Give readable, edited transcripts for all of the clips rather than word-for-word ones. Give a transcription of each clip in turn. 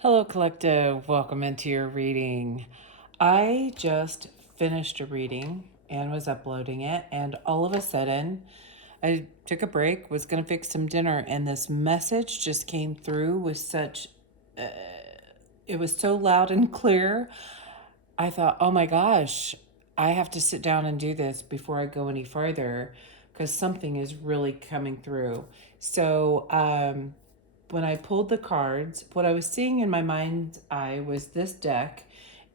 Hello, Collective. Welcome into your reading. I just finished a reading and was uploading it, and all of a sudden, I took a break, was going to fix some dinner, and this message just came through with such. It was so loud and clear. I thought, oh my gosh, I have to sit down and do this before I go any further because something is really coming through. So, when I pulled the cards, what I was seeing in my mind's eye was this deck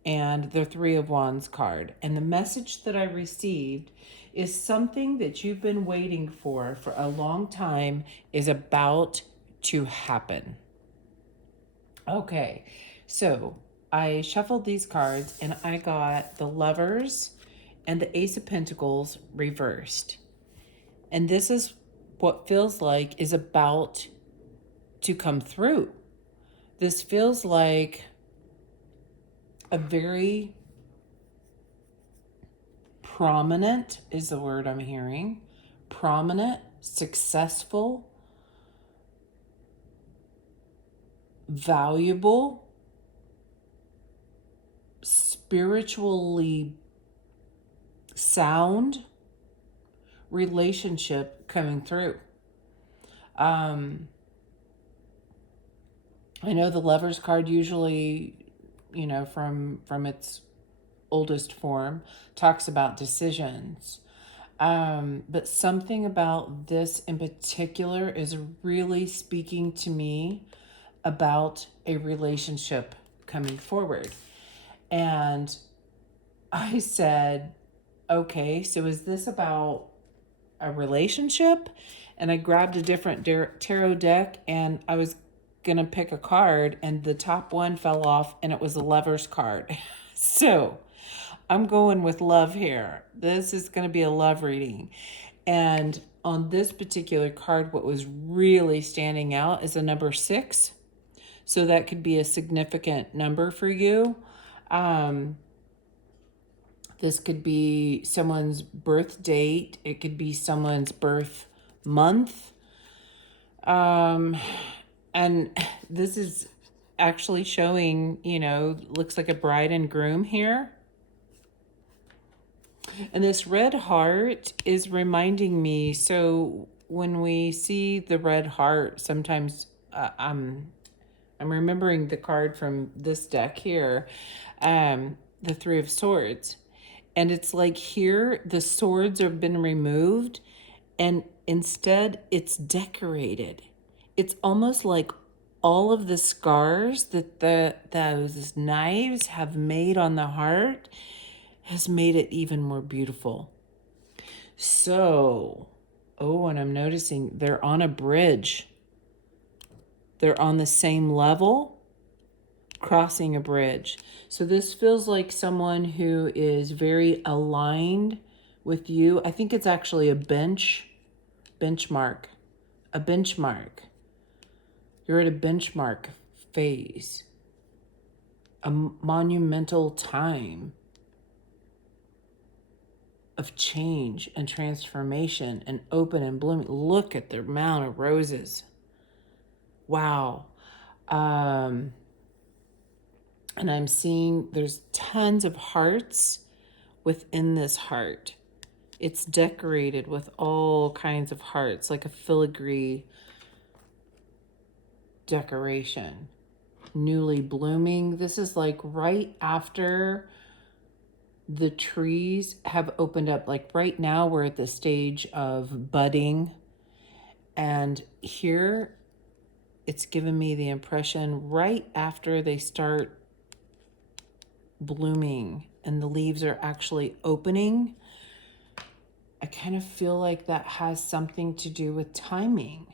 and the Three of Wands card. And the message that I received is something that you've been waiting for a long time is about to happen. Okay, so I shuffled these cards and I got the Lovers and the Ace of Pentacles reversed. And this is what feels like is about to come through. This feels like a very prominent, is the word I'm hearing, prominent, successful, valuable, spiritually sound relationship coming through. I know the Lovers card usually, from its oldest form, talks about decisions. But something about this in particular is really speaking to me about a relationship coming forward. And I said, okay, so is this about a relationship? And I grabbed a different tarot deck and I was going to pick a card and the top one fell off and it was the Lover's card. So I'm going with love here. This is going to be a love reading. And on this particular card, what was really standing out is the number 6. So that could be a significant number for you. This could be someone's birth date. It could be someone's birth month. And this is actually showing, looks like a bride and groom here. And this red heart is reminding me, so when we see the red heart, sometimes I'm remembering the card from this deck here, the Three of Swords. And it's like here, the swords have been removed and instead it's decorated. It's almost like all of the scars that those knives have made on the heart has made it even more beautiful. So, and I'm noticing they're on a bridge. They're on the same level, crossing a bridge. So this feels like someone who is very aligned with you. I think it's actually a benchmark. You're at a benchmark phase, a monumental time of change and transformation and open and blooming. Look at the amount of roses. Wow. And I'm seeing there's tons of hearts within this heart. It's decorated with all kinds of hearts, like a filigree decoration. Newly blooming. This is like right after the trees have opened up. Like right now we're at the stage of budding. And here it's given me the impression right after they start blooming and the leaves are actually opening, I kind of feel like that has something to do with timing.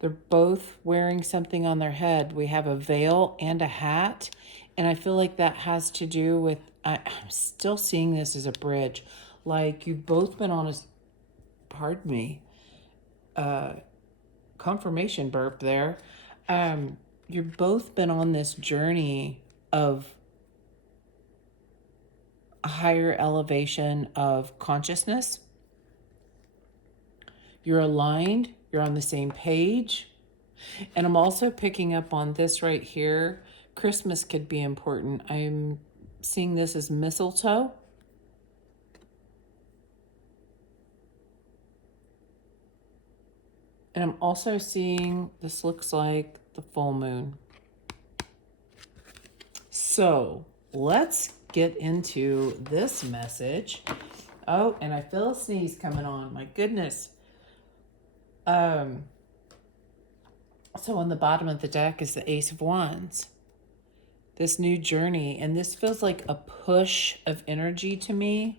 They're both wearing something on their head. We have a veil and a hat. And I feel like that has to do with, I'm still seeing this as a bridge. Like you've both been on a, pardon me, confirmation burp there. You've both been on this journey of a higher elevation of consciousness. You're aligned. You're on the same page. And I'm also picking up on this right here. Christmas could be important. I'm seeing this as mistletoe. And I'm also seeing this looks like the full moon. So let's get into this message. Oh, and I feel a sneeze coming on. My goodness. So on the bottom of the deck is the Ace of Wands. This new journey, and this feels like a push of energy to me.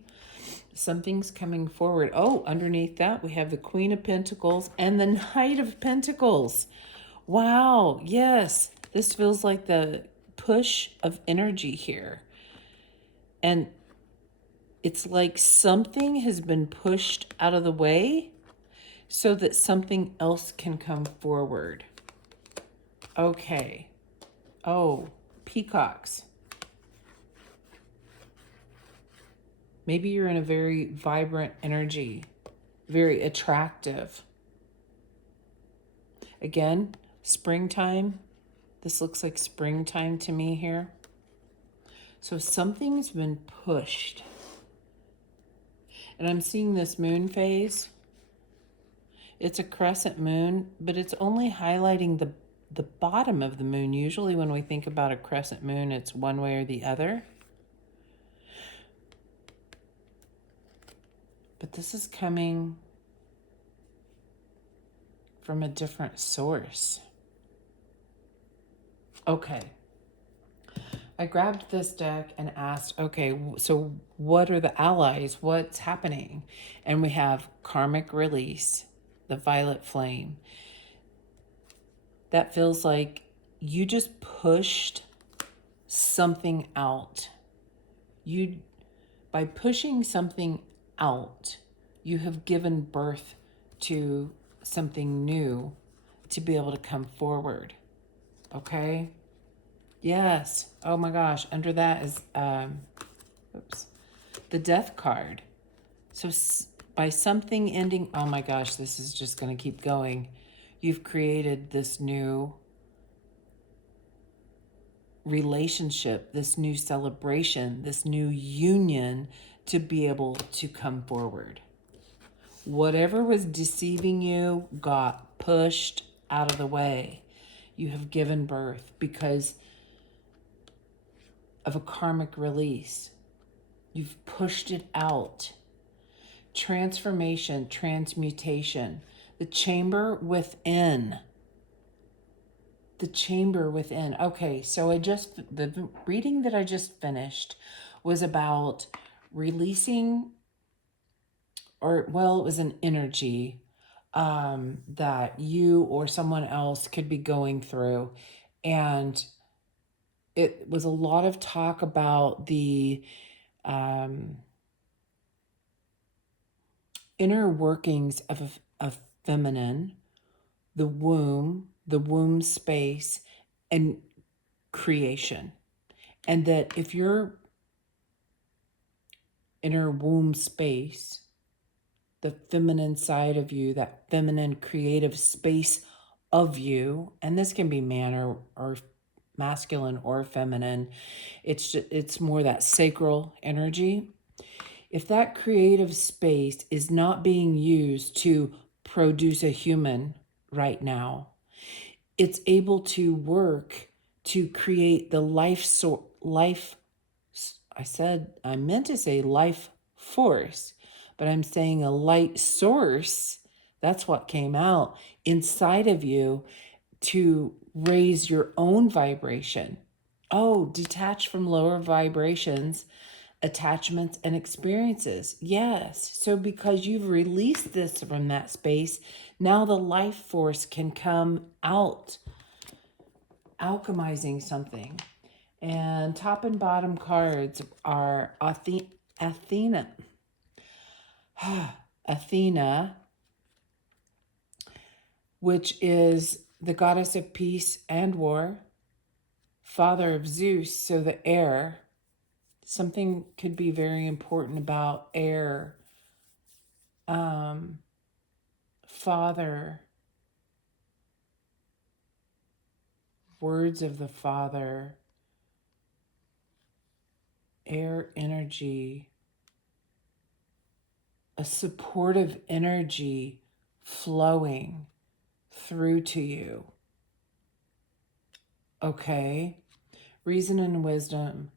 Something's coming forward. Oh, underneath that we have the Queen of Pentacles and the Knight of Pentacles. Wow, yes. This feels like the push of energy here. And it's like something has been pushed out of the way so that something else can come forward. Okay. Oh, peacocks. Maybe you're in a very vibrant energy, very attractive. Again, springtime. This looks like springtime to me here. So something's been pushed. And I'm seeing this moon phase. It's a crescent moon, but it's only highlighting the bottom of the moon. Usually when we think about a crescent moon, it's one way or the other. But this is coming from a different source. Okay. I grabbed this deck and asked, okay, so what are the allies? What's happening? And we have Karmic Release, the Violet Flame. That feels like you just pushed something out. By pushing something out, you have given birth to something new to be able to come forward. Okay? Yes. Oh my gosh. Under that is the Death card. So by something ending, oh my gosh, this is just going to keep going. You've created this new relationship, this new celebration, this new union to be able to come forward. Whatever was deceiving you got pushed out of the way. You have given birth because of a karmic release. You've pushed it out. Transformation, transmutation, the chamber within. The chamber within. Okay, so the reading that I just finished was about releasing, it was an energy that you or someone else could be going through. And it was a lot of talk about the inner workings of a feminine, the womb space, and creation. And that if your inner womb space, the feminine side of you, that feminine creative space of you, and this can be man or masculine or feminine, it's more that sacral energy. If that creative space is not being used to produce a human right now, it's able to work to create the I meant to say life force, but I'm saying a light source. That's what came out inside of you to raise your own vibration. Oh, detach from lower vibrations, attachments, and experiences. Yes. So because you've released this from that space, now the life force can come out, alchemizing something. And top and bottom cards are Athena. Athena, which is the goddess of peace and war, father of Zeus, so the air. Something could be very important about air. Father, words of the Father, air energy, a supportive energy flowing through to you. Okay? Reason and wisdom,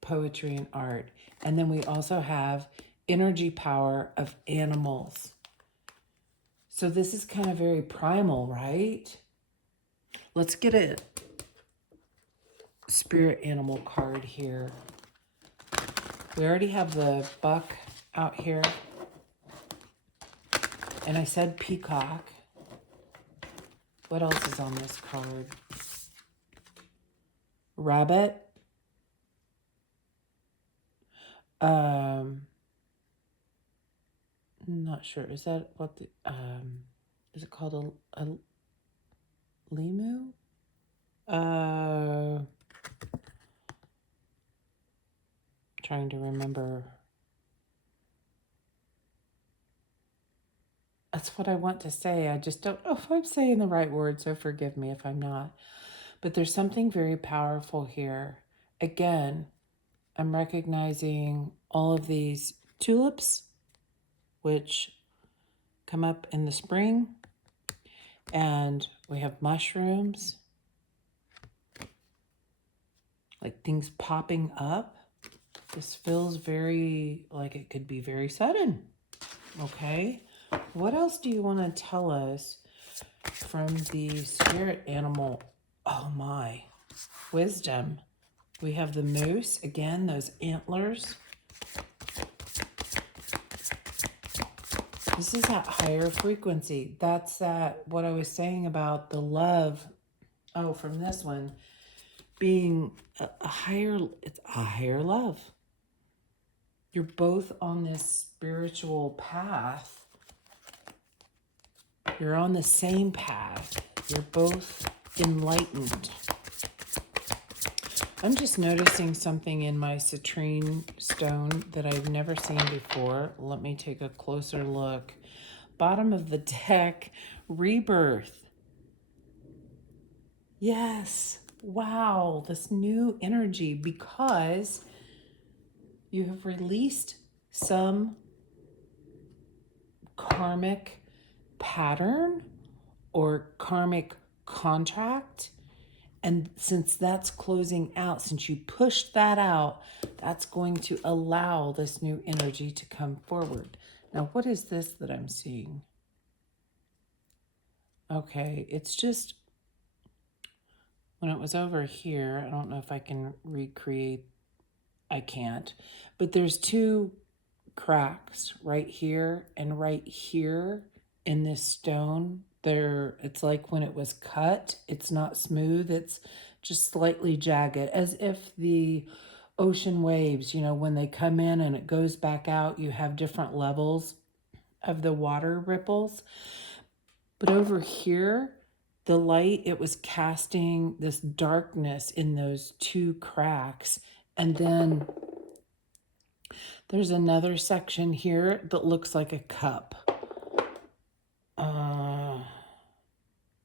poetry and art. And then we also have energy power of animals. So this is kind of very primal, right? Let's get a spirit animal card here. We already have the buck out here. And I said peacock. What else is on this card? Rabbit. Not sure. Is that what the is it called a lemur? Trying to remember. That's what I want to say. I just don't know if I'm saying the right word, so forgive me if I'm not. But there's something very powerful here. Again, I'm recognizing all of these tulips, which come up in the spring, and we have mushrooms, like things popping up. This feels very like it could be very sudden. Okay, what else do you want to tell us from the spirit animal? Oh my, wisdom. We have the moose, again, those antlers. This is that higher frequency. That's that, what I was saying about the love. Oh, from this one, being a higher, it's a higher love. You're both on this spiritual path. You're on the same path. You're both enlightened. I'm just noticing something in my citrine stone that I've never seen before. Let me take a closer look. Bottom of the deck, rebirth. Yes. Wow, this new energy, because you have released some karmic pattern or karmic contract. And since that's closing out, since you pushed that out, that's going to allow this new energy to come forward. Now, what is this that I'm seeing? Okay, it's just, when it was over here, I don't know if I can recreate, I can't, but there's two cracks right here and right here in this stone. There, it's like when it was cut, it's not smooth, it's just slightly jagged, as if the ocean waves, you know, when they come in and it goes back out, you have different levels of the water ripples. But over here, the light, it was casting this darkness in those two cracks. And then there's another section here that looks like a cup.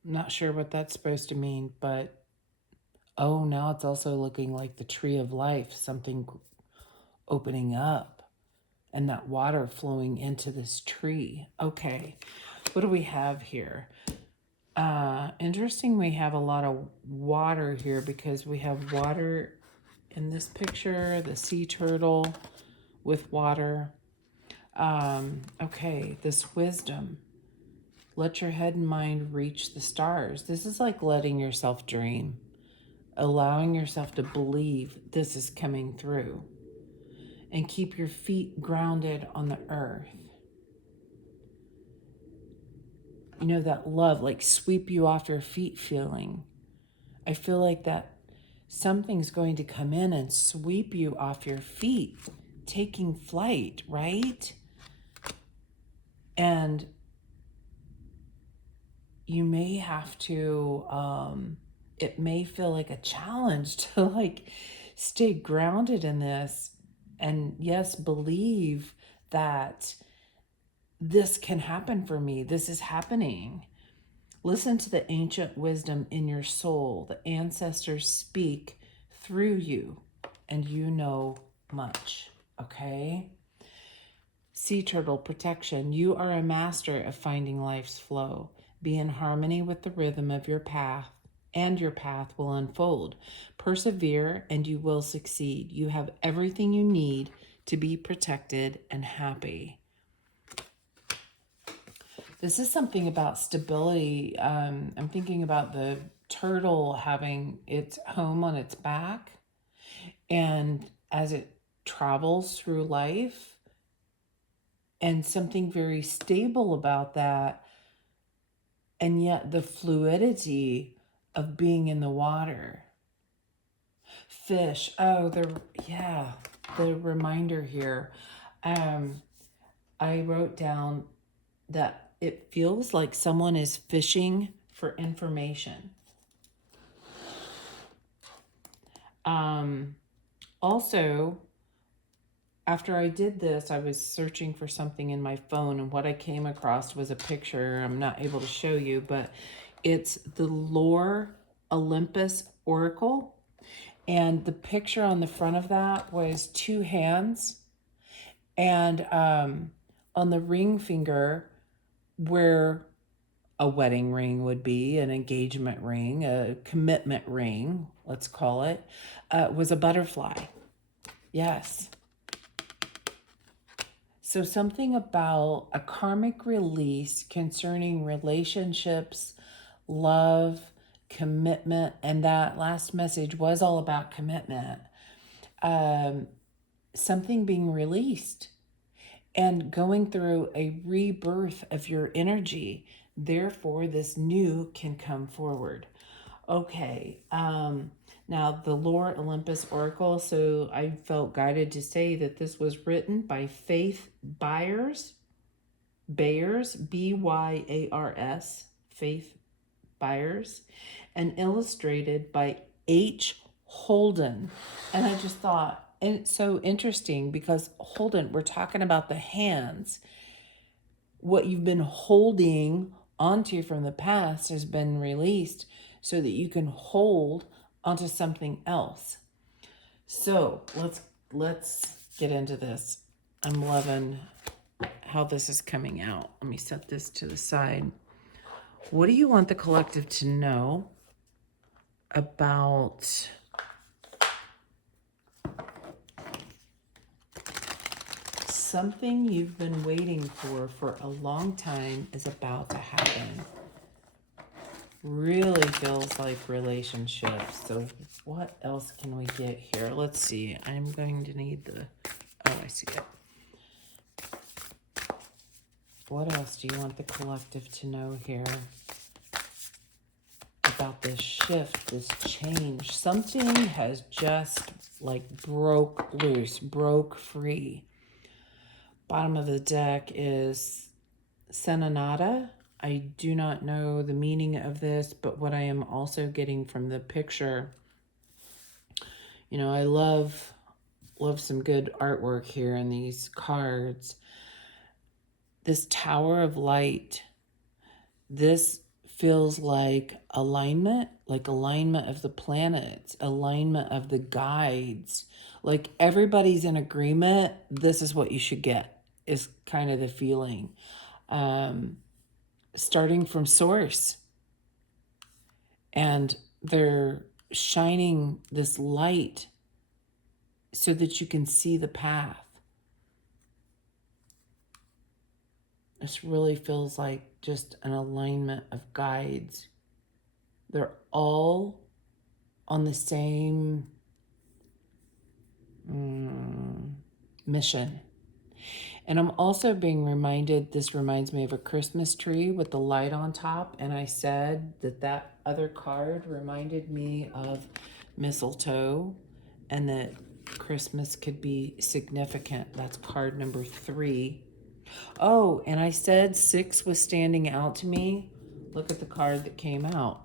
Not sure what that's supposed to mean, but oh, now it's also looking like the tree of life, something opening up and that water flowing into this tree. Okay, what do we have here? Interesting, we have a lot of water here because we have water in this picture, the sea turtle with water. Okay, this wisdom. Let your head and mind reach the stars. This is like letting yourself dream, allowing yourself to believe this is coming through, and keep your feet grounded on the earth. You know, that love, like sweep you off your feet feeling. I feel like that something's going to come in and sweep you off your feet, taking flight, right? And you may have to, it may feel like a challenge to like stay grounded in this and yes, believe that this can happen for me. This is happening. Listen to the ancient wisdom in your soul. The ancestors speak through you, and you know much. Okay? Sea turtle protection. You are a master of finding life's flow. Be in harmony with the rhythm of your path, and your path will unfold. Persevere, and you will succeed. You have everything you need to be protected and happy. This is something about stability. I'm thinking about the turtle having its home on its back, and as it travels through life, and something very stable about that, and yet the fluidity of being in the water. Fish. Oh, the reminder here. I wrote down that it feels like someone is fishing for information. Also, after I did this, I was searching for something in my phone, and what I came across was a picture. I'm not able to show you, but it's the Lore Olympus Oracle. And the picture on the front of that was two hands, and on the ring finger, where a wedding ring would be, an engagement ring, a commitment ring, let's call it, was a butterfly. Yes. So something about a karmic release concerning relationships, love, commitment, and that last message was all about commitment. Something being released and going through a rebirth of your energy. Therefore, this new can come forward. Okay. Now, the Lore Olympus Oracle. So I felt guided to say that this was written by Faith Byers, Byars, Faith Byers, and illustrated by H. Holden. And I just thought, and it's so interesting because Holden, we're talking about the hands. What you've been holding onto from the past has been released so that you can hold onto something else. So let's get into this. I'm loving how this is coming out. Let me set this to the side. What do you want the collective to know about something you've been waiting for a long time is about to happen? Really feels like relationships. So what else can we get here? Let's see. I'm going to need the... Oh, I see it. What else do you want the collective to know here about this shift, this change? Something has just like broke loose, broke free. Bottom of the deck is Serenata. I do not know the meaning of this, but what I am also getting from the picture, you know, I love some good artwork here in these cards. This Tower of Light, this feels like alignment of the planets, alignment of the guides. Like everybody's in agreement. This is what you should get, is kind of the feeling. Starting from source. And they're shining this light so that you can see the path. This really feels like just an alignment of guides. They're all on the same mission. And I'm also being reminded, this reminds me of a Christmas tree with the light on top. And I said that other card reminded me of mistletoe and that Christmas could be significant. That's card number 3. Oh, and I said 6 was standing out to me. Look at the card that came out.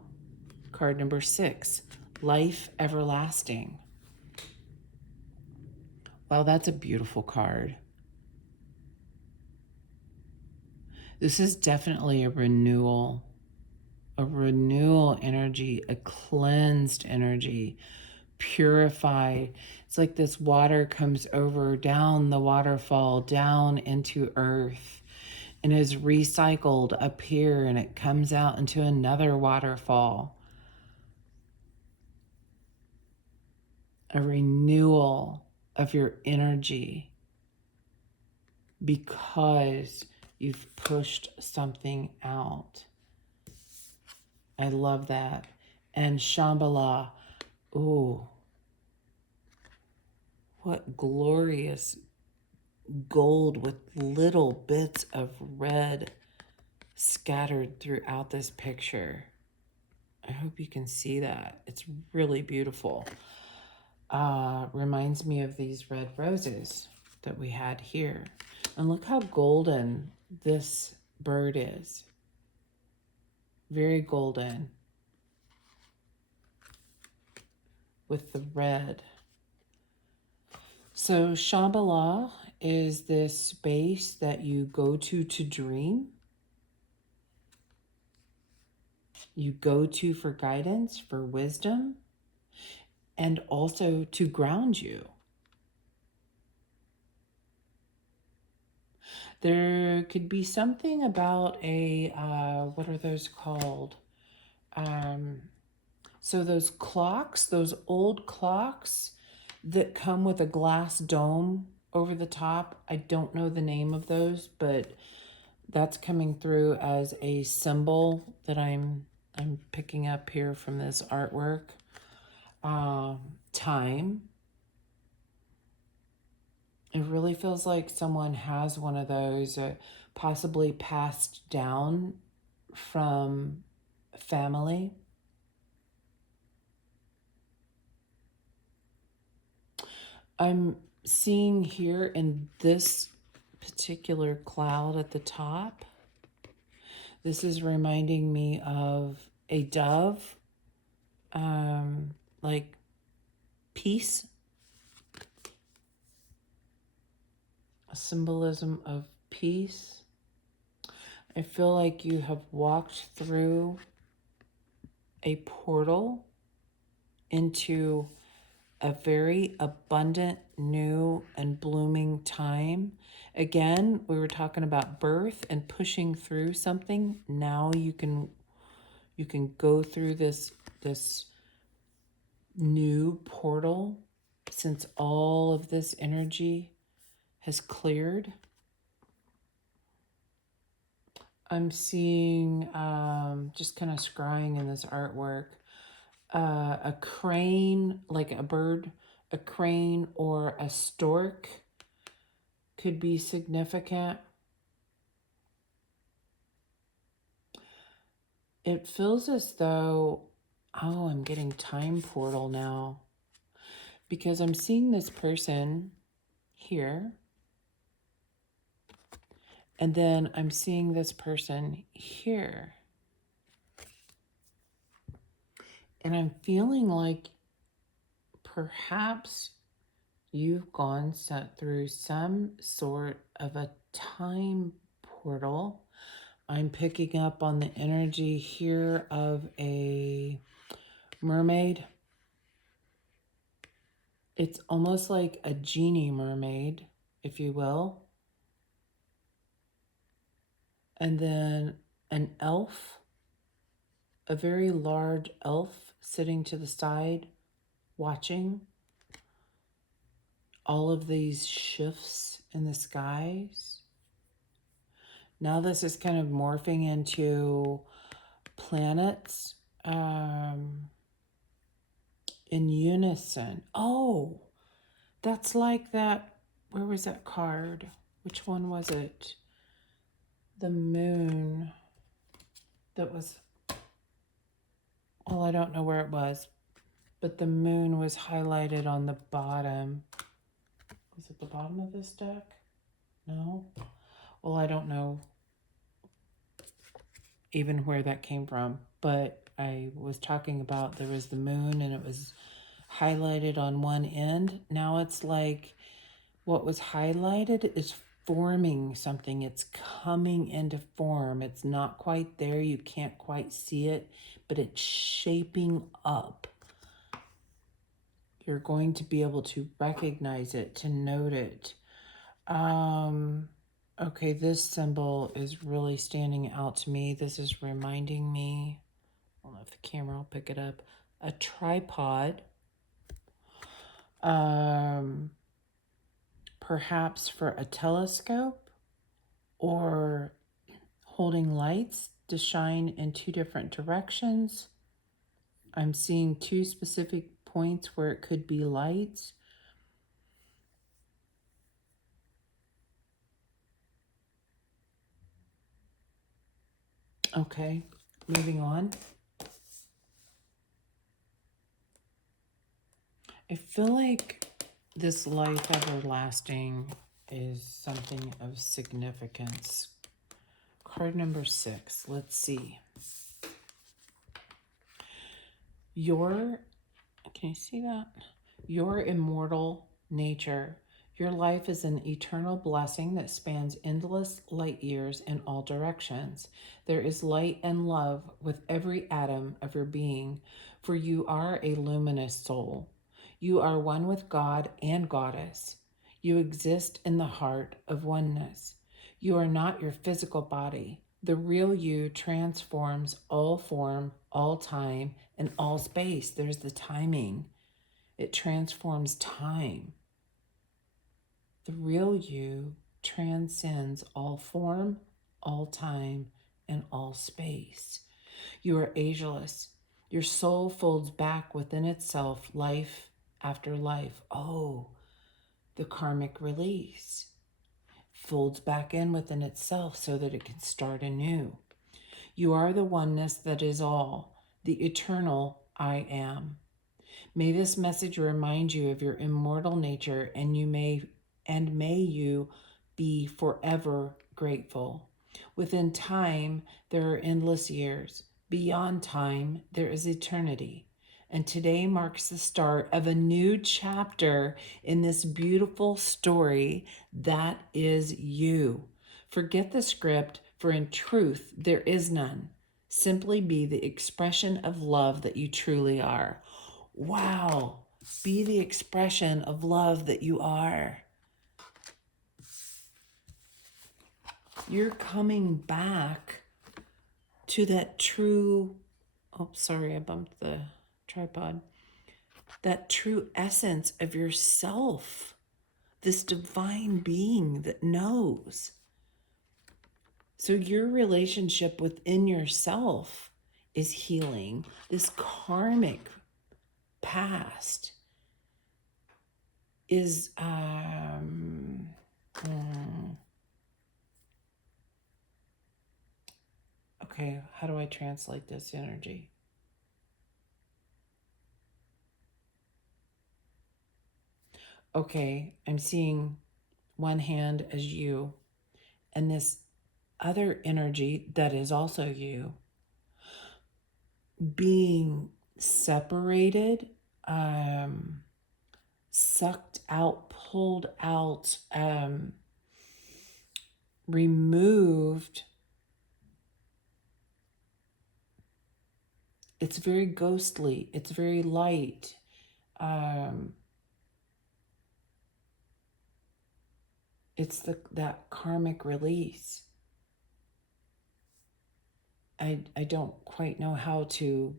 Card number 6, life everlasting. Wow, that's a beautiful card. This is definitely a renewal. a renewal energy, a cleansed energy, purified. It's like this water comes over down the waterfall, down into earth, and is recycled up here, and it comes out into another waterfall. A renewal of your energy because you've pushed something out. I love that. And Shambhala, ooh, what glorious gold with little bits of red scattered throughout this picture. I hope you can see that. It's really beautiful. Reminds me of these red roses that we had here. And look how golden this bird is. Very golden with the red. So Shambhala is this space that you go to dream. You go to for guidance, for wisdom, and also to ground you. There could be something about a, what are those called? So those clocks, those old clocks that come with a glass dome over the top. I don't know the name of those, but that's coming through as a symbol that I'm picking up here from this artwork. Time. It really feels like someone has one of those, possibly passed down from family. I'm seeing here in this particular cloud at the top, this is reminding me of a dove, like peace, a symbolism of peace. I feel like you have walked through a portal into a very abundant, new, and blooming time. Again, we were talking about birth and pushing through something. Now you can go through this new portal since all of this energy has cleared. I'm seeing, just kind of scrying in this artwork, a crane, like a bird, a crane or a stork could be significant. It feels as though, oh, I'm getting time portal now, because I'm seeing this person here, and then I'm seeing this person here. And I'm feeling like perhaps you've gone set through some sort of a time portal. I'm picking up on the energy here of a mermaid. It's almost like a genie mermaid, if you will. And then an elf, a very large elf sitting to the side, watching all of these shifts in the skies. Now this is kind of morphing into planets in unison. Oh, that's like that. Where was that card? Which one was it? The moon. That was, well, I don't know where it was, but the moon was highlighted on the bottom. Was it the bottom of this deck? No? Well, I don't know even where that came from, but I was talking about there was the moon and it was highlighted on one end. Now it's like what was highlighted is forming something. It's coming into form. It's not quite there. You can't quite see it, but it's shaping up. You're going to be able to recognize it, to note it. Okay, this symbol is really standing out to me. This is reminding me, I don't know if the camera will pick it up, a tripod. Perhaps for a telescope or holding lights to shine in two different directions. I'm seeing two specific points where it could be lights. Okay, moving on. I feel like this life everlasting is something of significance. Card number 6, let's see. Can you see that? Your immortal nature. Your life is an eternal blessing that spans endless light years in all directions. There is light and love with every atom of your being, for you are a luminous soul. You are one with God and Goddess. You exist in the heart of oneness. You are not your physical body. The real you transforms all form, all time, and all space. There's the timing. It transforms time. The real you transcends all form, all time, and all space. You are ageless. Your soul folds back within itself life after life. Oh, the karmic release. Folds back in within itself so that it can start anew. You are the oneness that is all, the eternal I am. May this message remind you of your immortal nature, and may you be forever grateful. Within time, there are endless years. Beyond time, there is eternity. And today marks the start of a new chapter in this beautiful story that is you. Forget the script, for in truth, there is none. Simply be the expression of love that you truly are. Wow. Be the expression of love that you are. You're coming back to that true, oh, sorry, I bumped the tripod. That true essence of yourself, this divine being that knows. So your relationship within yourself is healing. This karmic past is okay, how do I translate this energy? Okay, I'm seeing one hand as you and this other energy that is also you being separated, sucked out, pulled out, removed. It's very ghostly. It's very light. It's that karmic release. I don't quite know how to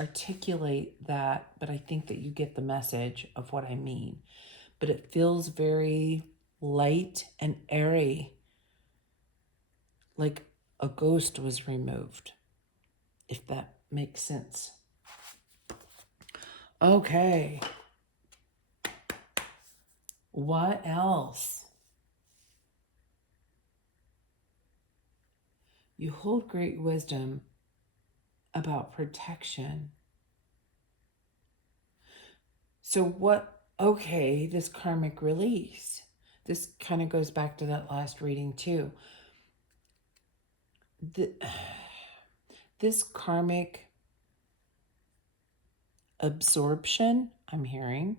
articulate that, but I think that you get the message of what I mean. But it feels very light and airy, like a ghost was removed, if that makes sense. Okay. What else? You hold great wisdom about protection. So okay, this karmic release. This kind of goes back to that last reading too. This karmic absorption, I'm hearing,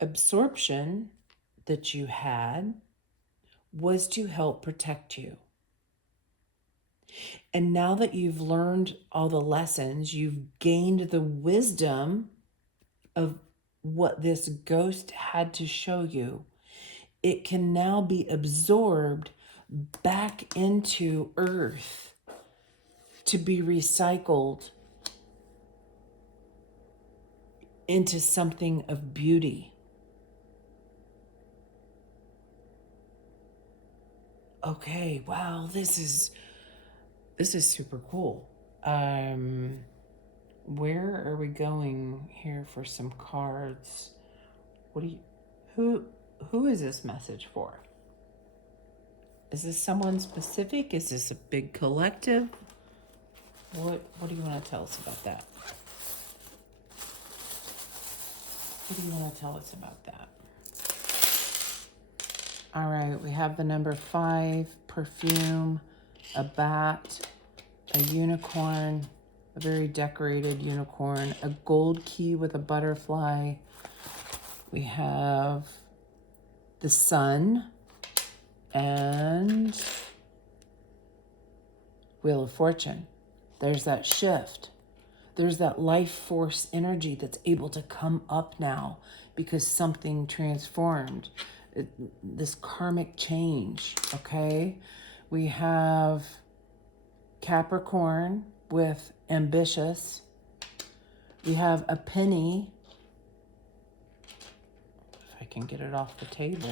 absorption that you had was to help protect you. And now that you've learned all the lessons, you've gained the wisdom of what this ghost had to show you, it can now be absorbed back into earth to be recycled into something of beauty. Okay, wow, this is super cool. Where are we going here for some cards? What do you who is this message for? Is this someone specific? Is this a big collective? What do you want to tell us about that? What do you want to tell us about that? All right, we have the number 5, perfume, a bat, a unicorn, a very decorated unicorn, a gold key with a butterfly. We have the sun and Wheel of Fortune. There's that shift. There's that life force energy that's able to come up now because something transformed. This karmic change, okay? We have Capricorn with ambitious. We have a penny. If I can get it off the table.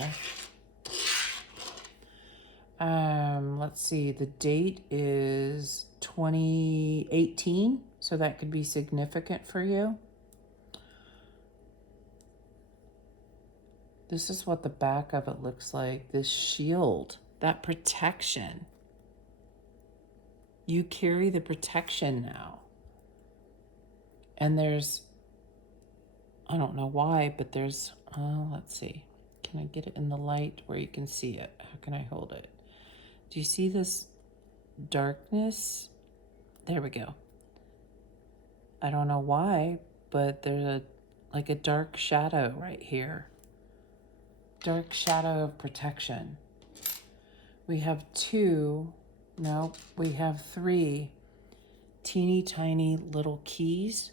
Let's see, the date is 2018, so that could be significant for you. This is what the back of it looks like. This shield, that protection. You carry the protection now. And there's, I don't know why, but there's, let's see. Can I get it in the light where you can see it? How can I hold it? Do you see this darkness? There we go. I don't know why, but there's like a dark shadow right here. Dark shadow of protection. We have 3 teeny tiny little keys.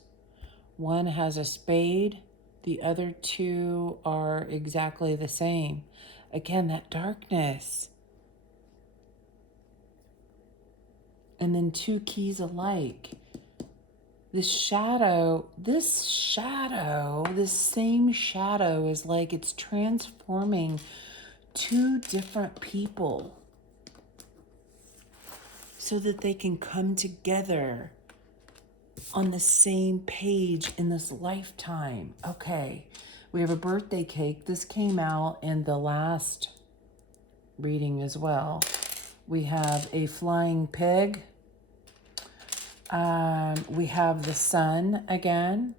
One has a spade. The other 2 are exactly the same. Again, that darkness. And then 2 keys alike. This same shadow is like it's transforming 2 different people so that they can come together on the same page in this lifetime. Okay, we have a birthday cake. This came out in the last reading as well. We have a flying pig. We have the sun again.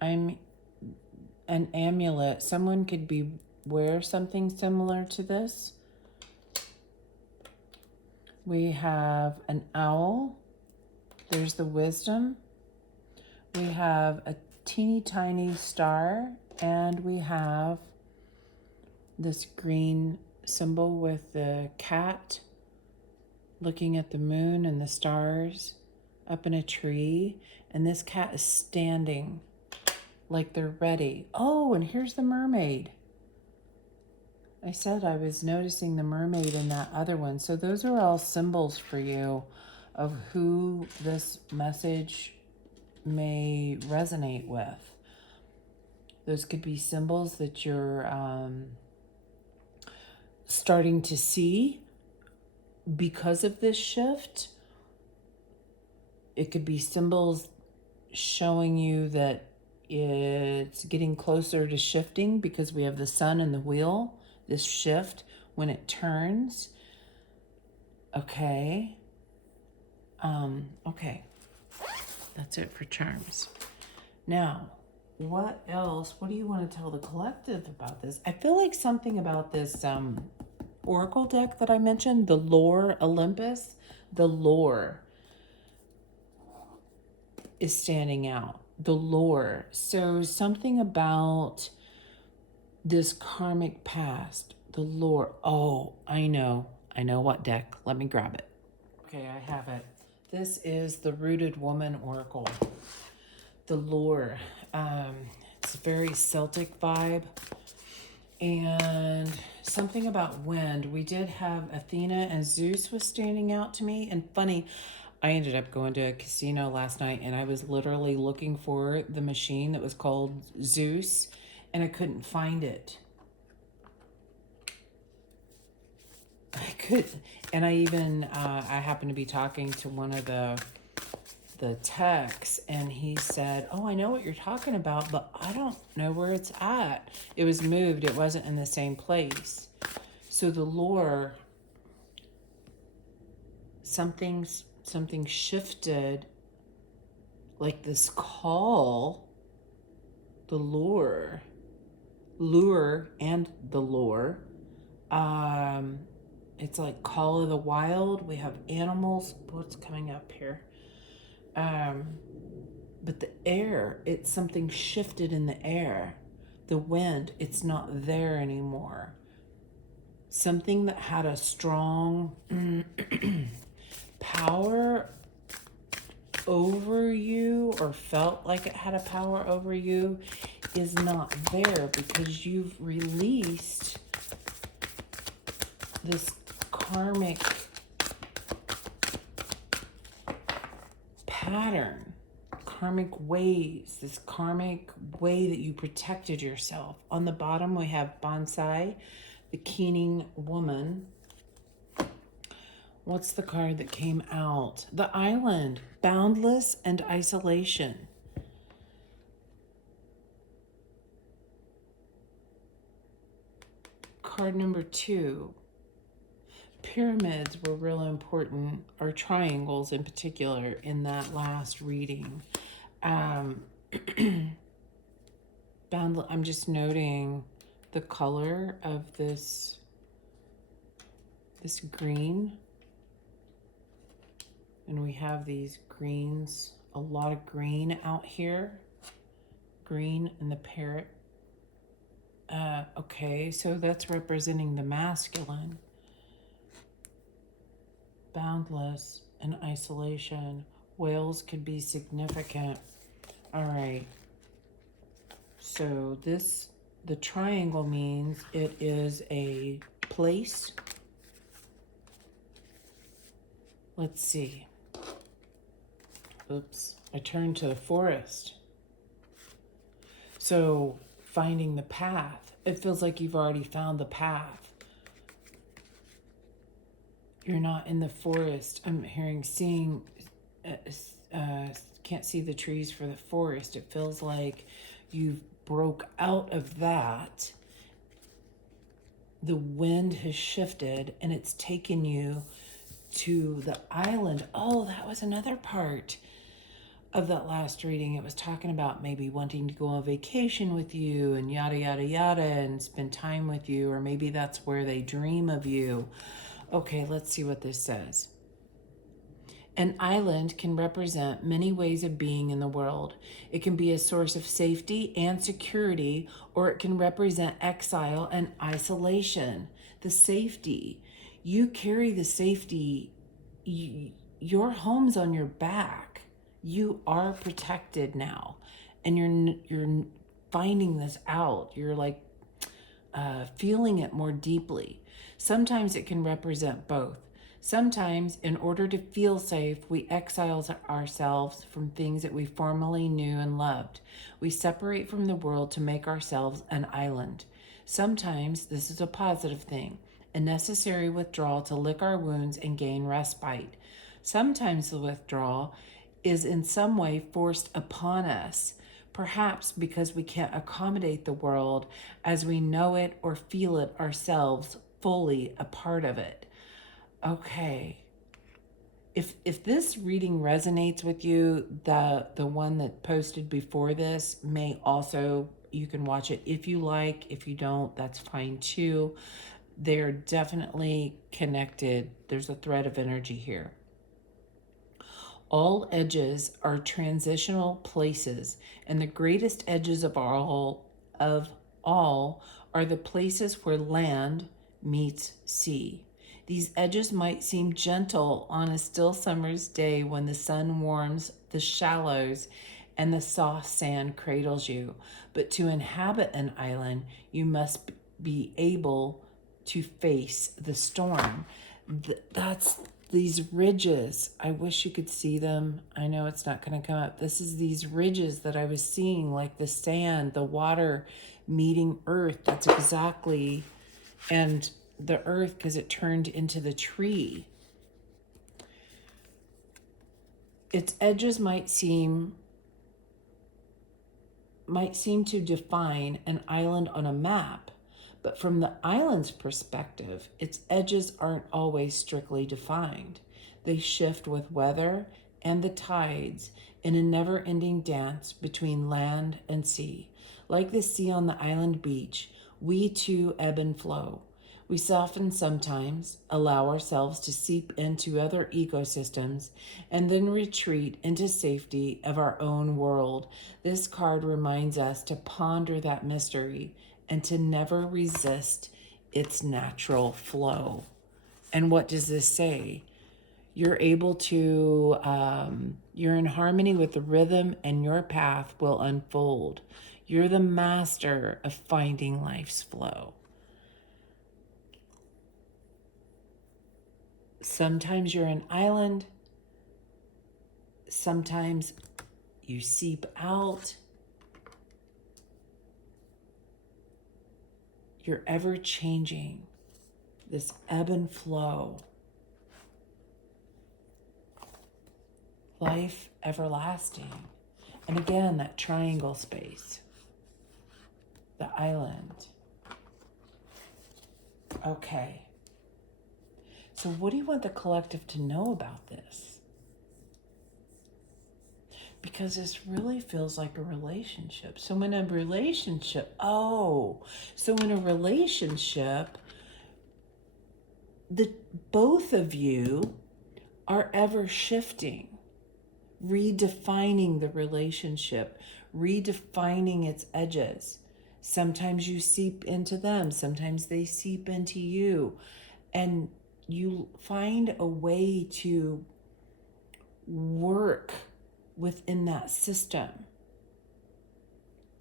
I'm an amulet. Someone could wear something similar to this. We have an owl. There's the wisdom. We have a teeny tiny star, and we have this green symbol with the cat looking at the moon and the stars up in a tree. And this cat is standing like they're ready. Oh, and here's the mermaid. I said I was noticing the mermaid in that other one. So those are all symbols for you of who this message may resonate with. Those could be symbols that you're starting to see because of this shift. It could be symbols showing you that it's getting closer to shifting because we have the sun and the wheel, this shift when it turns. Okay. Okay. That's it for charms. Now, what else? What do you want to tell the collective about this? I feel like something about this oracle deck that I mentioned, the lore Olympus, the lore is standing out. The lore. So something about this karmic past, the lore. Oh, I know what deck. Let me grab it. Okay, I have it. This is the Rooted Woman Oracle. The lore. It's a very Celtic vibe. And something about wind. We did have Athena and Zeus was standing out to me. And funny, I ended up going to a casino last night and I was literally looking for the machine that was called Zeus and I couldn't find it. I could, and I even, I happened to be talking to one of the techs and he said, oh, I know what you're talking about, but I don't know where it's at. It was moved. It wasn't in the same place. So the lore, something shifted, like this call, the lure and the lore. It's like Call of the Wild. We have animals. What's coming up here? But the air, it's something shifted in the air. The wind, it's not there anymore. Something that had a strong power over you or felt like it had a power over you is not there because you've released this karmic pattern, karmic ways, this karmic way that you protected yourself. On the bottom, we have Bonsai, the Keening Woman. What's the card that came out? The Island, Boundless and Isolation. Card number 2. Pyramids were really important, or triangles in particular, in that last reading. I'm just noting the color of this green. And we have these greens, a lot of green out here. Green and the parrot. Okay, so that's representing the masculine. Boundless and isolation. Whales could be significant. All right. So the triangle means it is a place. Let's see. Oops, I turned to the forest. So finding the path. It feels like you've already found the path. You're not in the forest. I'm seeing, can't see the trees for the forest. It feels like you've broke out of that. The wind has shifted and it's taken you to the island. Oh, that was another part of that last reading. It was talking about maybe wanting to go on vacation with you and yada, yada, yada, and spend time with you, or maybe that's where they dream of you. Okay, let's see what this says. An island can represent many ways of being in the world. It can be a source of safety and security, or it can represent exile and isolation. The safety. You carry the safety. Your home's on your back. You are protected now. And you're finding this out. You're like feeling it more deeply. Sometimes it can represent both. Sometimes, in order to feel safe, we exile ourselves from things that we formerly knew and loved. We separate from the world to make ourselves an island. Sometimes this is a positive thing, a necessary withdrawal to lick our wounds and gain respite. Sometimes the withdrawal is in some way forced upon us, perhaps because we can't accommodate the world as we know it or feel it ourselves, fully a part of it. Okay. If this reading resonates with you, the one that posted before this may also, you can watch it if you like. If you don't, that's fine too. They're definitely connected. There's a thread of energy here. All edges are transitional places, and the greatest edges of all are the places where land meets sea. These edges might seem gentle on a still summer's day when the sun warms the shallows and the soft sand cradles you. But to inhabit an island, you must be able to face the storm. That's these ridges. I wish you could see them. I know it's not going to come up. This is these ridges that I was seeing, like the sand, the water meeting earth. That's exactly, and the earth, because it turned into the tree. Its edges might seem to define an island on a map, but from the island's perspective, its edges aren't always strictly defined. They shift with weather and the tides in a never-ending dance between land and sea. Like the sea on the island beach, we too ebb and flow. We soften sometimes, allow ourselves to seep into other ecosystems, and then retreat into safety of our own world. This card reminds us to ponder that mystery and to never resist its natural flow. And what does this say? You're able to, you're in harmony with the rhythm and your path will unfold. You're the master of finding life's flow. Sometimes you're an island. Sometimes you seep out. You're ever changing, this ebb and flow. Life everlasting. And again, that triangle space, the island. Okay. So what do you want the collective to know about this? Because this really feels like a relationship. So in a relationship, both of you are ever shifting, redefining the relationship, redefining its edges. Sometimes you seep into them, sometimes they seep into you, and you find a way to work within that system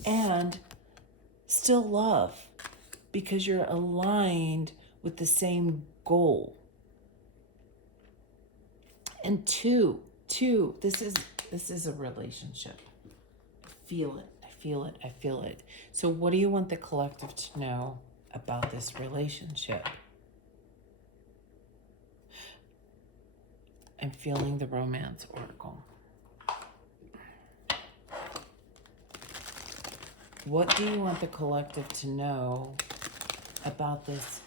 and still love because you're aligned with the same goal. And two, this is a relationship. Feel it. So what do you want the collective to know about this relationship? I'm feeling the romance oracle. What do you want the collective to know about this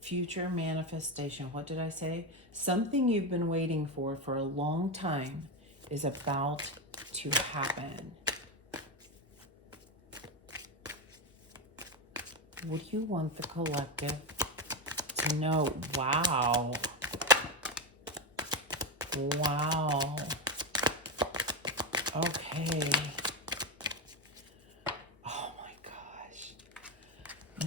future manifestation? What did I say? Something you've been waiting for a long time is about to happen. What do you want the collective to know? Wow. Okay. Oh my gosh.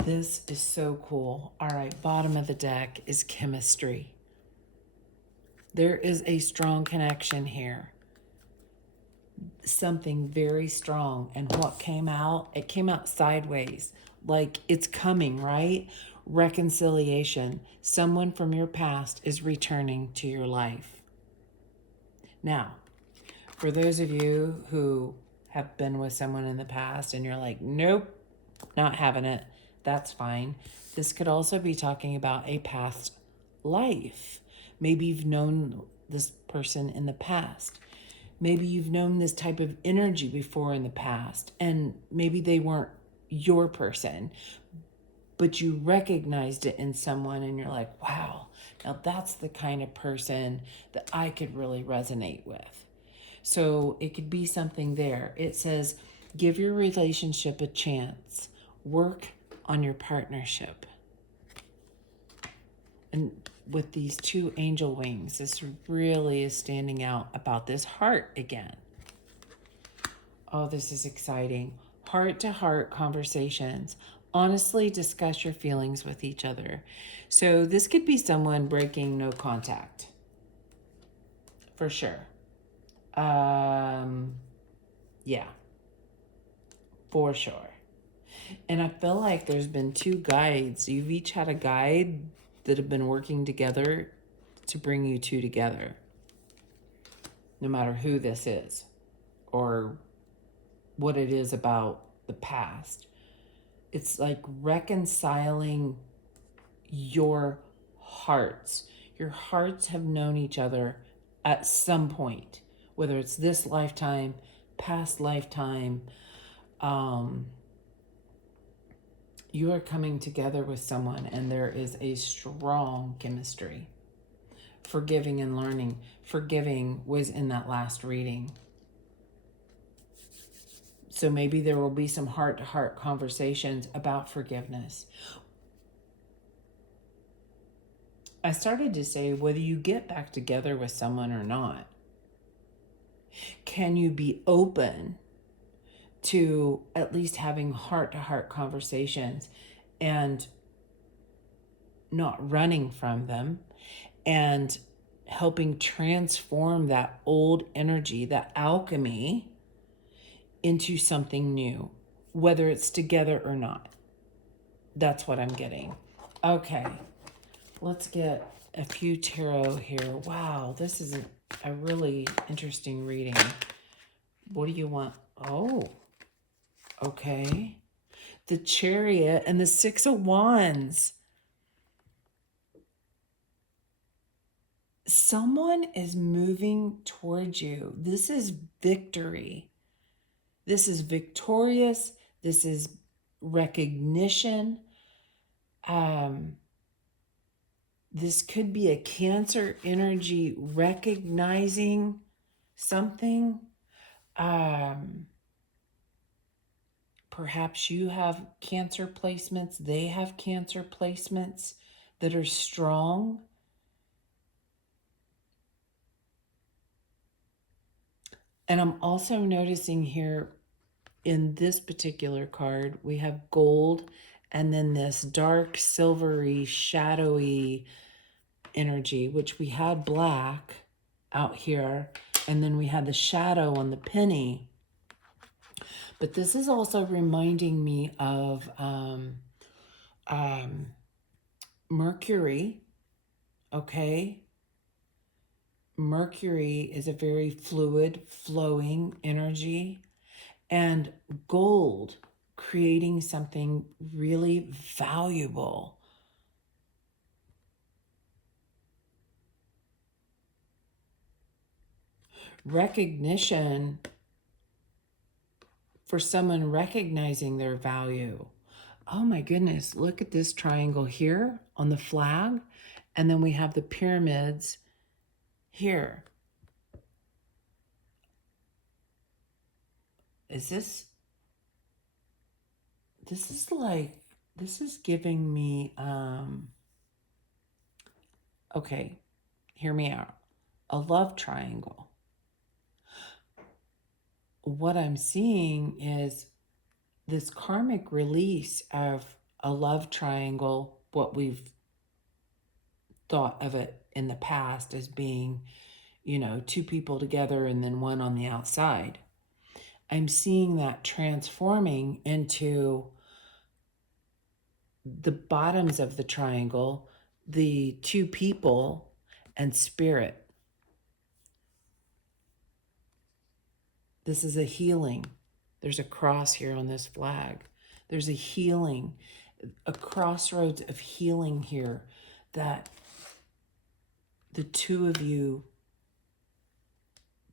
This is so cool. All right, bottom of the deck is chemistry. There is a strong connection here. Something very strong. And what came out? It came out sideways. Like it's coming, right? Reconciliation. Someone from your past is returning to your life. Now, for those of you who have been with someone in the past and you're like, nope, not having it, that's fine. This could also be talking about a past life. Maybe you've known this person in the past. Maybe you've known this type of energy before in the past, and maybe they weren't your person, but you recognized it in someone and you're like, wow, now that's the kind of person that I could really resonate with. So it could be something there. It says, give your relationship a chance. Work on your partnership. And with these two angel wings, this really is standing out about this heart again. Oh, this is exciting. Heart-to-heart conversations. Honestly discuss your feelings with each other. So this could be someone breaking no contact, for sure. Yeah, for sure. And I feel like there's been two guides. You've each had a guide that have been working together to bring you two together, no matter who this is or what it is about the past. It's like reconciling your hearts. Your hearts have known each other at some point, whether it's this lifetime, past lifetime. You are coming together with someone and there is a strong chemistry. Forgiving and learning. Forgiving was in that last reading. So maybe there will be some heart-to-heart conversations about forgiveness. I started to say, whether you get back together with someone or not, can you be open to at least having heart-to-heart conversations and not running from them and helping transform that old energy, that alchemy, into something new, whether it's together or not. That's what I'm getting. Okay, let's get a few tarot here. Wow, this is a really interesting reading. What do you want? Oh, okay. The Chariot and the Six of Wands. Someone is moving towards you. This is victory. This is victorious. This is recognition. This could be a Cancer energy recognizing something. Perhaps you have Cancer placements. They have Cancer placements that are strong. And I'm also noticing here in this particular card, we have gold and then this dark, silvery, shadowy energy, which we had black out here. And then we had the shadow on the penny. But this is also reminding me of Mercury, okay? Mercury is a very fluid, flowing energy. And gold, creating something really valuable. Recognition for someone recognizing their value. Oh my goodness, look at this triangle here on the flag. And then we have the pyramids here. Is this is like, this is giving me, okay, hear me out. A love triangle. What I'm seeing is this karmic release of a love triangle, what we've thought of it in the past as being, you know, two people together and then one on the outside. I'm seeing that transforming into the bottoms of the triangle, the two people and spirit. This is a healing. There's a cross here on this flag. There's a healing, a crossroads of healing here that the two of you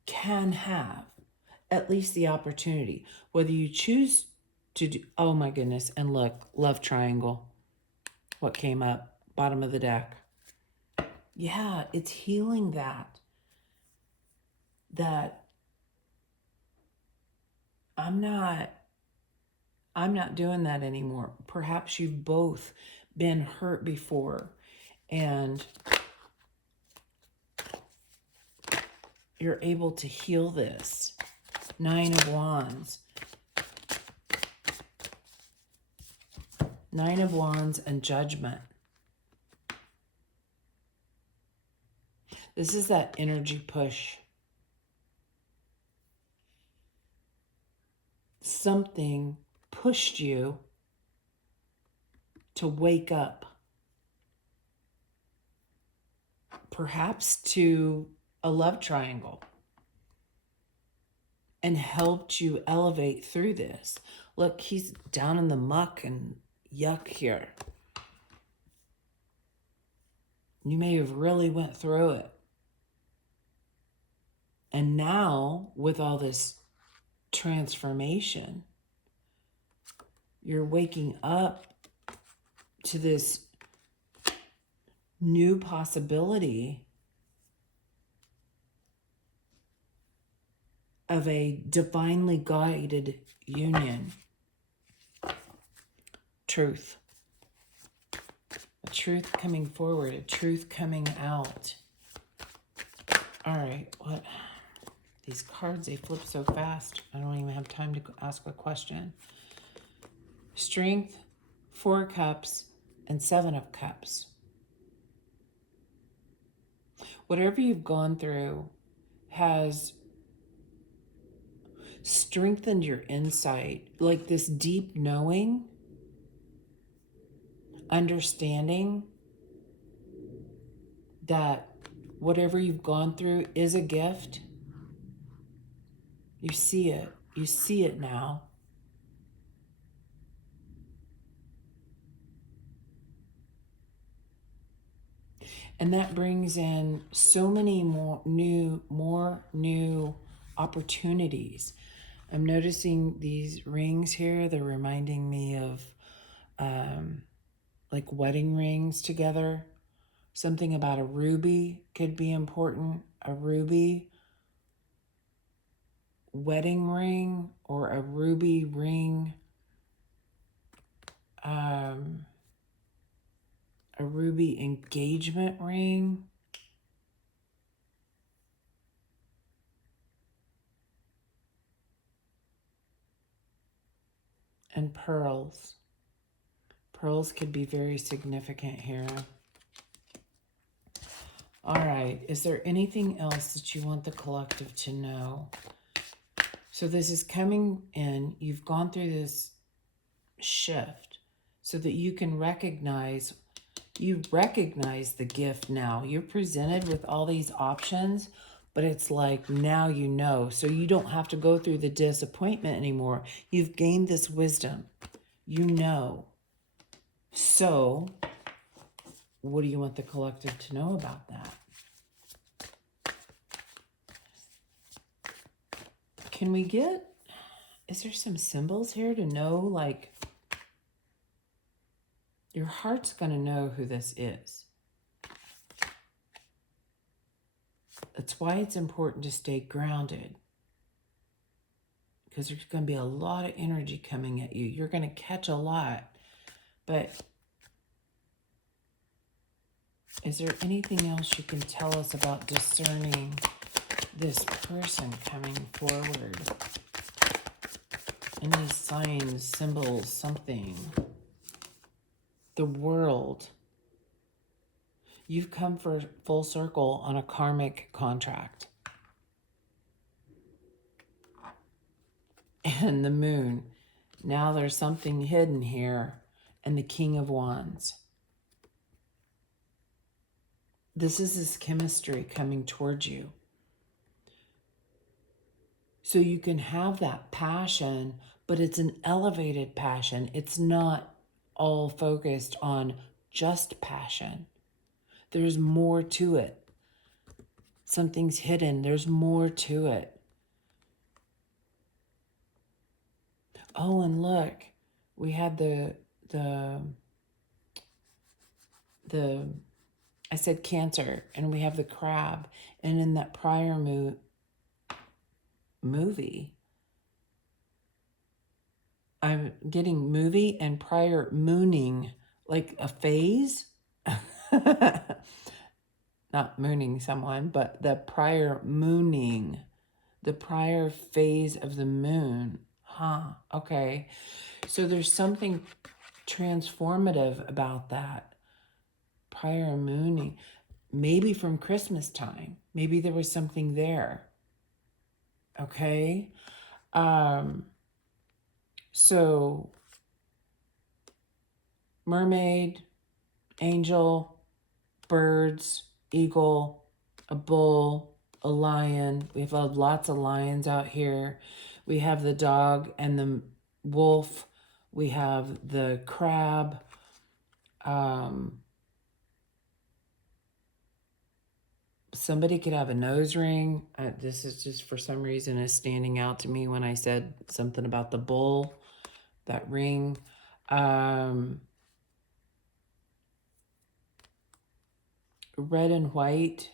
can have at least the opportunity. Whether you choose to do, oh my goodness, and look, love triangle. What came up? Bottom of the deck. Yeah, it's healing that I'm not doing that anymore. Perhaps you've both been hurt before and you're able to heal this. Nine of Wands. Nine of Wands and Judgment. This is that energy push. Something pushed you to wake up. Perhaps to a love triangle. And helped you elevate through this. Look, he's down in the muck and yuck here. You may have really went through it. And now, with all this transformation, you're waking up to this new possibility of a divinely guided union. Truth. A truth coming forward, a truth coming out. All right, what? These cards, they flip so fast. I don't even have time to ask a question. Strength, 4 cups, and 7 of cups. Whatever you've gone through has strengthened your insight, like this deep knowing, understanding that whatever you've gone through is a gift. You see it. You see it now. And that brings in so many more new opportunities. I'm noticing these rings here. They're reminding me of like wedding rings together. Something about a ruby could be important. A ruby wedding ring or a ruby ring. A ruby engagement ring. And pearls. Pearls could be very significant here. All right, is there anything else that you want the collective to know? So this is coming in. You've gone through this shift so that you can recognize the gift now. You're presented with all these options, but it's like now you know. So you don't have to go through the disappointment anymore. You've gained this wisdom. You know. So what do you want the collective to know about that? Can we get, is there some symbols here to know, like, your heart's going to know who this is. That's why it's important to stay grounded. Because there's going to be a lot of energy coming at you. You're going to catch a lot. But is there anything else you can tell us about discerning this person coming forward? Any signs, symbols, something? The world. You've come for full circle on a karmic contract. And the moon. Now there's something hidden here. And the King of Wands. This is this chemistry coming towards you. So you can have that passion, but it's an elevated passion. It's not all focused on just passion. There's more to it. Something's hidden. There's more to it. Oh, and look, we had the I said Cancer, and we have the crab. And in that prior movie, I'm getting movie and prior mooning, like a phase. Not mooning someone, but the prior mooning, the prior phase of the moon. Huh, okay. So there's something transformative about that prior mooning. Maybe from Christmas time. Maybe there was something there. Okay? So, mermaid, angel, birds, eagle, a bull, a lion. We've had lots of lions out here. We have the dog and the wolf. We have the crab. Somebody could have a nose ring. This is just for some reason is standing out to me when I said something about the bull, that ring. Red and white,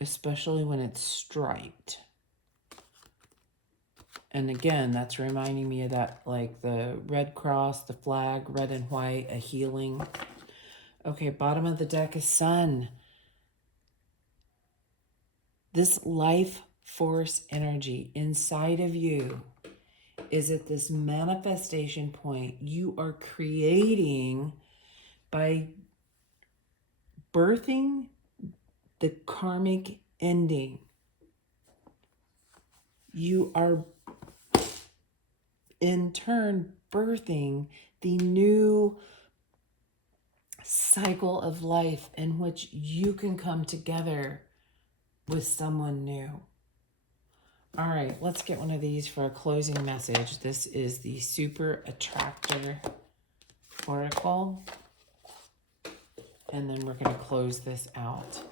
especially when it's striped. And again, that's reminding me of that, like the Red Cross, the flag, red and white, a healing. Okay, bottom of the deck is Sun. This life force energy inside of you is at this manifestation point. You are creating by birthing the karmic ending. You are in turn birthing the new cycle of life in which you can come together with someone new. All right, let's get one of these for a closing message. This is the Super Attractor Oracle. And then we're going to close this out.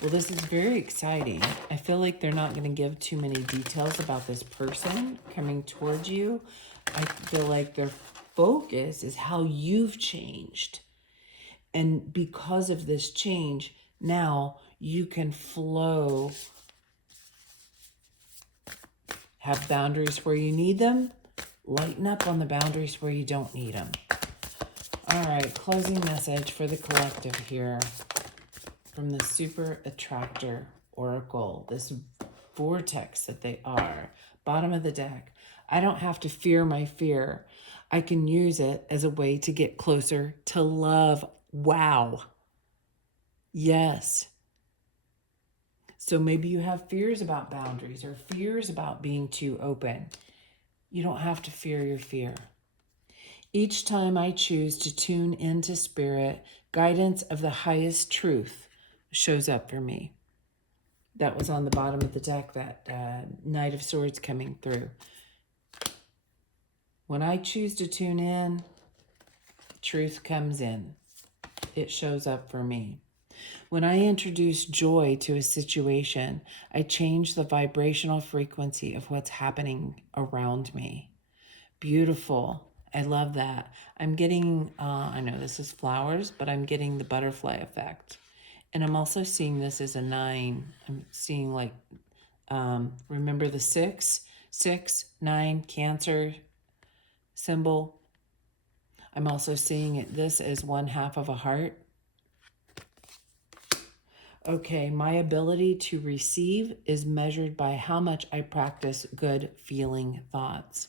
Well, this is very exciting. I feel like they're not going to give too many details about this person coming towards you. I feel like their focus is how you've changed. And because of this change, now you can flow, have boundaries where you need them, lighten up on the boundaries where you don't need them. All right, closing message for the collective here from the Super Attractor Oracle, this vortex that they are. Bottom of the deck. I don't have to fear my fear. I can use it as a way to get closer to love. Wow. Yes. So maybe you have fears about boundaries or fears about being too open. You don't have to fear your fear. Each time I choose to tune into spirit, guidance of the highest truth shows up for me. That was on the bottom of the deck, that Knight of Swords coming through. When I choose to tune in, truth comes in. It shows up for me. When I introduce joy to a situation, I change the vibrational frequency of what's happening around me. Beautiful. I love that. I'm getting, I know this is flowers, but I'm getting the butterfly effect. And I'm also seeing this as a 9. I'm seeing like, remember the 6, 9, Cancer symbol. I'm also seeing this as 1/2 of a heart. Okay, my ability to receive is measured by how much I practice good feeling thoughts.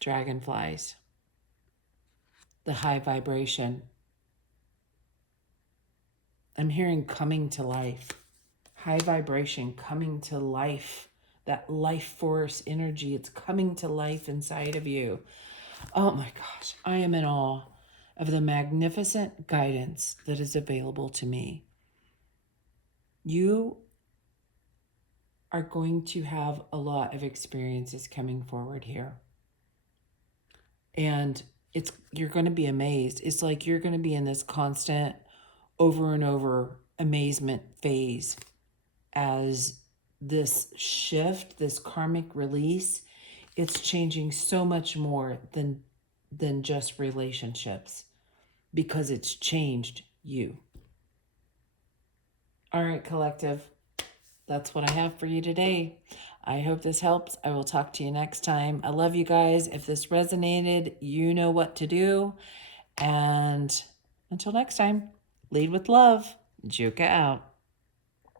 Dragonflies. The high vibration. I'm hearing coming to life. High vibration, coming to life. That life force energy, it's coming to life inside of you. Oh my gosh, I am in awe of the magnificent guidance that is available to me. You are going to have a lot of experiences coming forward here. And you're going to be amazed. It's like you're going to be in this constant over and over amazement phase as this shift, this karmic release, it's changing so much more than just relationships, because it's changed you. All right, collective, that's what I have for you today. I hope this helps. I will talk to you next time. I love you guys. If this resonated, you know what to do. And until next time, lead with love. Juka out.